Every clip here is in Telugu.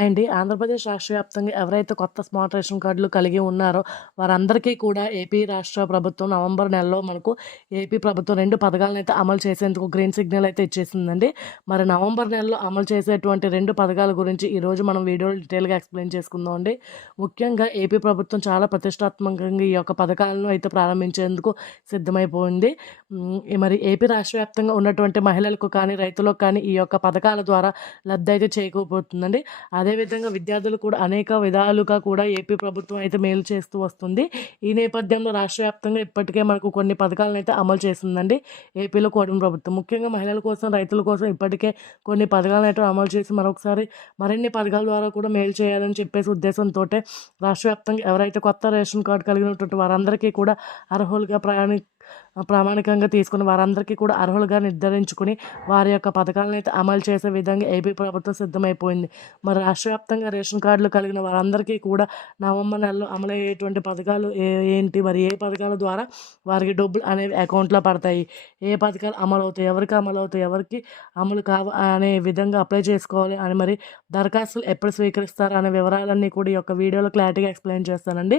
హాయ్ అండి. ఆంధ్రప్రదేశ్ రాష్ట్ర వ్యాప్తంగా ఎవరైతే కొత్త స్మార్ట్ రేషన్ కార్డులు కలిగి ఉన్నారో వారందరికీ కూడా ఏపీ రాష్ట్ర ప్రభుత్వం నవంబర్ నెలలో మనకు ఏపీ ప్రభుత్వం రెండు పథకాలను అయితే అమలు చేసేందుకు గ్రీన్ సిగ్నల్ అయితే ఇచ్చేసిందండి. మరి నవంబర్ నెలలో అమలు చేసేటువంటి రెండు పథకాల గురించి ఈరోజు మనం వీడియోలో డీటెయిల్గా ఎక్స్ప్లెయిన్ చేసుకుందాం అండి. ముఖ్యంగా ఏపీ ప్రభుత్వం చాలా ప్రతిష్టాత్మకంగా ఈ యొక్క పథకాలను అయితే ప్రారంభించేందుకు సిద్ధమైపోయింది. మరి ఏపీ రాష్ట్ర వ్యాప్తంగా ఉన్నటువంటి మహిళలకు కానీ రైతులకు కానీ ఈ యొక్క పథకాల ద్వారా లబ్ధి అయితే చేకూరిపోతుందండి అదేవిధంగా విద్యార్థులు కూడా అనేక విధాలుగా కూడా ఏపీ ప్రభుత్వం అయితే మేలు చేస్తూ వస్తుంది. ఈ నేపథ్యంలో రాష్ట్ర వ్యాప్తంగా ఇప్పటికే మనకు కొన్ని పథకాలను అయితే అమలు చేసిందండి ఏపీలో కూటమి ప్రభుత్వం. ముఖ్యంగా మహిళల కోసం రైతుల కోసం ఇప్పటికే కొన్ని పథకాలను అయితే అమలు చేసి మరొకసారి మరిన్ని పథకాల ద్వారా కూడా మేలు చేయాలని చెప్పేసి ఉద్దేశంతో రాష్ట్ర వ్యాప్తంగా ఎవరైతే కొత్త రేషన్ కార్డు కలిగినటువంటి వారందరికీ కూడా అర్హులుగా ప్రయాణి ప్రామాణికంగా తీసుకుని వారందరికీ కూడా అర్హులుగా నిర్ధారించుకుని వారి యొక్క పథకాలను అయితే అమలు చేసే విధంగా ఏపీ ప్రభుత్వం సిద్ధమైపోయింది. మరి రాష్ట్ర వ్యాప్తంగా రేషన్ కార్డులు కలిగిన వారందరికీ కూడా నవంబర్ నెలలో అమలయ్యేటువంటి పథకాలు ఏ ఏంటి? మరి ఏ పథకాల ద్వారా వారికి డబ్బులు అనేవి అకౌంట్లో పడతాయి? ఏ పథకాలు అమలు అవుతాయి ఎవరికి అమలు అవుతాయి ఎవరికి అమలు కావ అనే విధంగా అప్లై చేసుకోవాలి? అని మరి దరఖాస్తులు ఎప్పుడు స్వీకరిస్తారు? అనే వివరాలన్నీ కూడా ఈ యొక్క వీడియోలో క్లారిటీగా ఎక్స్ప్లెయిన్ చేస్తానండి.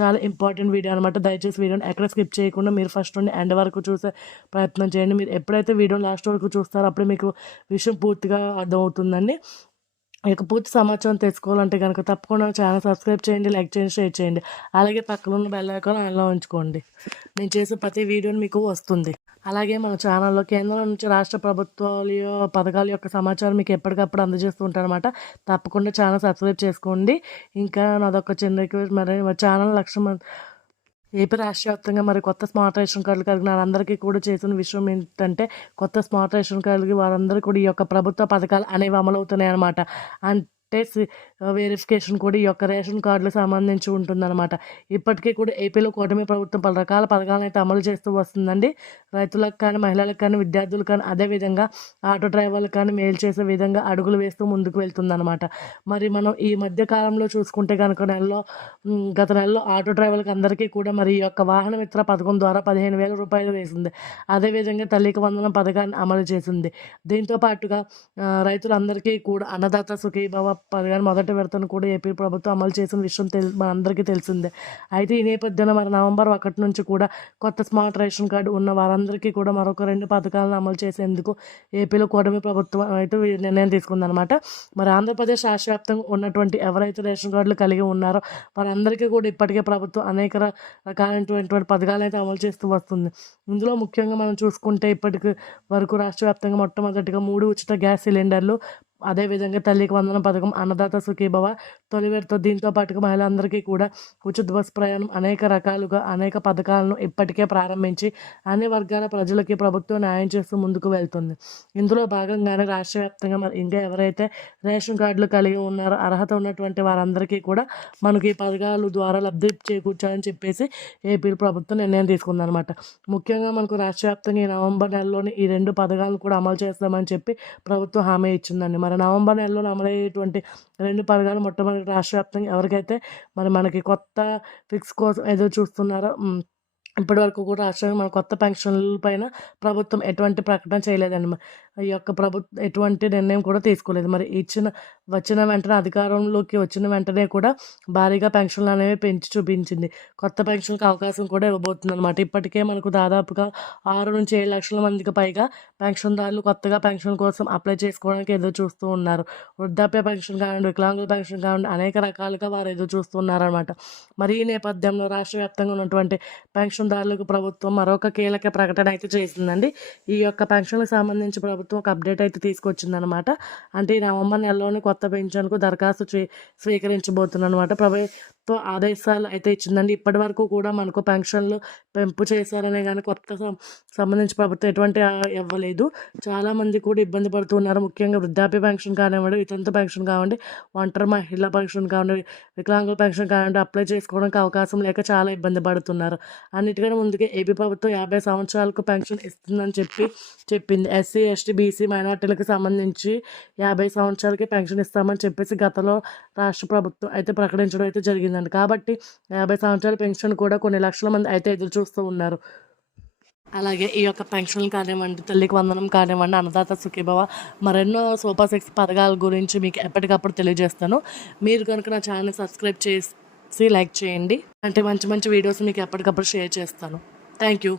చాలా ఇంపార్టెంట్ వీడియో అనమాట దయచేసి వీడియోని ఎక్కడ స్కిప్ చేయకుండా మీరు ఫస్ట్ నుండి ఎండ్ వరకు చూసే ప్రయత్నం చేయండి. మీరు ఎప్పుడైతే వీడియో లాస్ట్ వరకు చూస్తారో అప్పుడే మీకు విషయం పూర్తిగా అర్థమవుతుందండి. ఇక పూర్తి సమాచారం తెలుసుకోవాలంటే కనుక తప్పకుండా ఛానల్ సబ్స్క్రైబ్ చేయండి లైక్ చేయండి షేర్ చేయండి. అలాగే పక్కన ఉన్న బెల్ ఐకాన్ ఉంచుకోండి. నేను చేసే ప్రతి వీడియోని మీకు వస్తుంది. అలాగే మన ఛానల్లో కేంద్రం నుంచి రాష్ట్ర ప్రభుత్వాల పథకాల యొక్క సమాచారం మీకు ఎప్పటికప్పుడు అందజేస్తూ ఉంటారనమాట తప్పకుండా ఛానల్ సబ్స్క్రైబ్ చేసుకోండి. ఇంకా నాదొక చిన్న రిక్వెస్ట్ మరి ఛానల్ లక్ష మంది ఏపీ రాష్ట్ర వ్యాప్తంగా మరి కొత్త స్మార్ట్ రేషన్ కార్డులు కలిగిన వారందరికీ కూడా చేసిన విషయం ఏంటంటే కొత్త స్మార్ట్ రేషన్ కార్డులకి వారందరూ కూడా ఈ యొక్క ప్రభుత్వ పథకాలు అనేవి అమలవుతున్నాయి అనమాట టెస్ట్ వెరిఫికేషన్ కూడా ఈ యొక్క రేషన్ కార్డులకు సంబంధించి ఉంటుందన్నమాట. ఇప్పటికీ కూడా ఏపీలో కూటమి ప్రభుత్వం పలు రకాల పథకాలను అయితే అమలు చేస్తూ వస్తుందండి. రైతులకు కానీ మహిళలకు కానీ విద్యార్థులకు కానీ అదేవిధంగా ఆటో డ్రైవర్లకు కానీ మేలు చేసే విధంగా అడుగులు వేస్తూ ముందుకు వెళ్తుందన్నమాట. మరి మనం ఈ మధ్య కాలంలో చూసుకుంటే కనుక నెలలో గత నెలలో ఆటో డ్రైవర్లకు అందరికీ కూడా మరి ఈ యొక్క వాహన మిత్ర పథకం ద్వారా పదిహేను వేల రూపాయలు వేసింది. అదేవిధంగా తల్లికి వందనం పథకాన్ని అమలు చేసింది. దీంతో పాటుగా రైతులందరికీ కూడా అన్నదాత సుఖీభవ పథకాన్ని మొదటి విడతను కూడా ఏపీ ప్రభుత్వం అమలు చేసిన విషయం తెలి మనందరికీ తెలిసిందే. అయితే ఈ నేపథ్యంలో మరి నవంబర్ ఒకటి నుంచి కూడా కొత్త స్మార్ట్ రేషన్ కార్డు ఉన్న వారందరికీ కూడా మరొక రెండు పథకాలను అమలు చేసేందుకు ఏపీలో కూటమి ప్రభుత్వం అయితే నిర్ణయం తీసుకుందనమాట మరి ఆంధ్రప్రదేశ్ రాష్ట్ర వ్యాప్తంగా ఉన్నటువంటి ఎవరైతే రేషన్ కార్డులు కలిగి ఉన్నారో వారందరికీ కూడా ఇప్పటికే ప్రభుత్వం అనేక రకాలైనటువంటి పథకాలు అయితే అమలు చేస్తూ వస్తుంది. ఇందులో ముఖ్యంగా మనం చూసుకుంటే ఇప్పటికి వరకు రాష్ట్ర వ్యాప్తంగా మొట్టమొదటిగా మూడు ఉచిత గ్యాస్ సిలిండర్లు అదేవిధంగా తల్లికి వందన పథకం అన్నదాత సుఖీభవ తొలి విడత దీంతో పాటుగా మహిళలందరికీ కూడా ఉచిత బస్ ప్రయాణం అనేక రకాలుగా అనేక పథకాలను ఇప్పటికే ప్రారంభించి అన్ని వర్గాల ప్రజలకి ప్రభుత్వం న్యాయం చేస్తూ ముందుకు వెళ్తుంది. ఇందులో భాగంగానే రాష్ట్ర వ్యాప్తంగా మరి ఇంకా ఎవరైతే రేషన్ కార్డులు కలిగి ఉన్నారో అర్హత ఉన్నటువంటి వారందరికీ కూడా మనకి ఈ పథకాలు ద్వారా లబ్ధి చేకూర్చాలని చెప్పేసి ఏపీ ప్రభుత్వం నిర్ణయం తీసుకుందనమాట ముఖ్యంగా మనకు రాష్ట్ర వ్యాప్తంగా ఈ నవంబర్ నెలలోని ఈ రెండు పథకాలను కూడా అమలు చేస్తామని చెప్పి ప్రభుత్వం హామీ ఇచ్చిందండి. మరి నవంబర్ నెలలో అమలయ్యేటువంటి రెండు పథకాలు మొట్టమొదటి రాష్ట్ర వ్యాప్తంగా ఎవరికైతే మరి మనకి కొత్త ఫిక్స్ కోసం ఏదో చూస్తున్నారో ఇప్పటి వరకు కూడా రాష్ట్రంలో మన కొత్త పెన్షన్ల పైన ప్రభుత్వం ఎటువంటి ప్రకటన చేయలేదండి. ఈ యొక్క ప్రభుత్వం ఎటువంటి నిర్ణయం కూడా తీసుకోలేదు. మరి ఇచ్చిన వచ్చిన వెంటనే అధికారంలోకి వచ్చిన వెంటనే కూడా భారీగా పెన్షన్లు అనేవి పెంచి చూపించింది. కొత్త పెన్షన్కి అవకాశం కూడా ఇవ్వబోతుంది అనమాట ఇప్పటికే మనకు దాదాపుగా ఆరు నుంచి ఏడు లక్షల మందికి పైగా పెన్షన్దారులు కొత్తగా పెన్షన్ కోసం అప్లై చేసుకోవడానికి ఎదురు చూస్తూ ఉన్నారు. వృద్ధాప్య పెన్షన్ కానివ్వండి వికలాంగుల పెన్షన్ కానివ్వండి అనేక రకాలుగా వారు ఎదురు చూస్తున్నారనమాట మరి ఈ నేపథ్యంలో రాష్ట్ర వ్యాప్తంగా ఉన్నటువంటి పెన్షన్దారులకు ప్రభుత్వం మరొక కీలక ప్రకటన అయితే చేసిందండి. ఈ యొక్క పెన్షన్లకు సంబంధించి ప్రభుత్వం ఒక అప్డేట్ అయితే తీసుకొచ్చిందనమాట అంటే ఈ నవంబర్ నెలలోనే కొత్త పెన్షన్కు దరఖాస్తు స్వీకరించబోతున్నాను అనమాట ప్రభు తో ఆదేశాలు అయితే ఇచ్చిందండి. ఇప్పటి వరకు కూడా మనకు పెన్షన్లు పెంపు చేశారనే కానీ కొత్త సంబంధించి ప్రభుత్వం ఎటువంటి ఇవ్వలేదు. చాలామంది కూడా ఇబ్బంది పడుతున్నారు. ముఖ్యంగా వృద్ధాప్య పెన్షన్ కానివ్వండి వితంతు పెన్షన్ కావండి ఒంటరి మహిళ పెన్షన్ కావండి వికలాంగుల పెన్షన్ కానివ్వండి అప్లై చేసుకోవడానికి అవకాశం లేక చాలా ఇబ్బంది పడుతున్నారు. అన్నిటికన్నా ముందుగా ఏపీ ప్రభుత్వం యాభై సంవత్సరాలకు పెన్షన్ ఇస్తుందని చెప్పి చెప్పింది. ఎస్సీ ఎస్టీ బీసీ మైనార్టీలకు సంబంధించి యాభై సంవత్సరాలకి పెన్షన్ ఇస్తామని చెప్పేసి గతంలో రాష్ట్ర ప్రభుత్వం అయితే ప్రకటించడం అయితే జరిగింది. జరిగిందండి. కాబట్టి యాభై సంవత్సరాల పెన్షన్ కూడా కొన్ని లక్షల మంది అయితే ఎదురు చూస్తూ ఉన్నారు. అలాగే ఈ యొక్క పెన్షన్ కానివ్వండి తల్లికి వందనం కానివ్వండి అన్నదాత సుఖీభవ మరెన్నో సూపర్ సిక్స్ పథకాల గురించి మీకు ఎప్పటికప్పుడు తెలియజేస్తాను. మీరు కనుక నా ఛానల్ సబ్స్క్రైబ్ చేసి లైక్ చేయండి. అంటే మంచి మంచి వీడియోస్ మీకు ఎప్పటికప్పుడు షేర్ చేస్తాను. Thank you.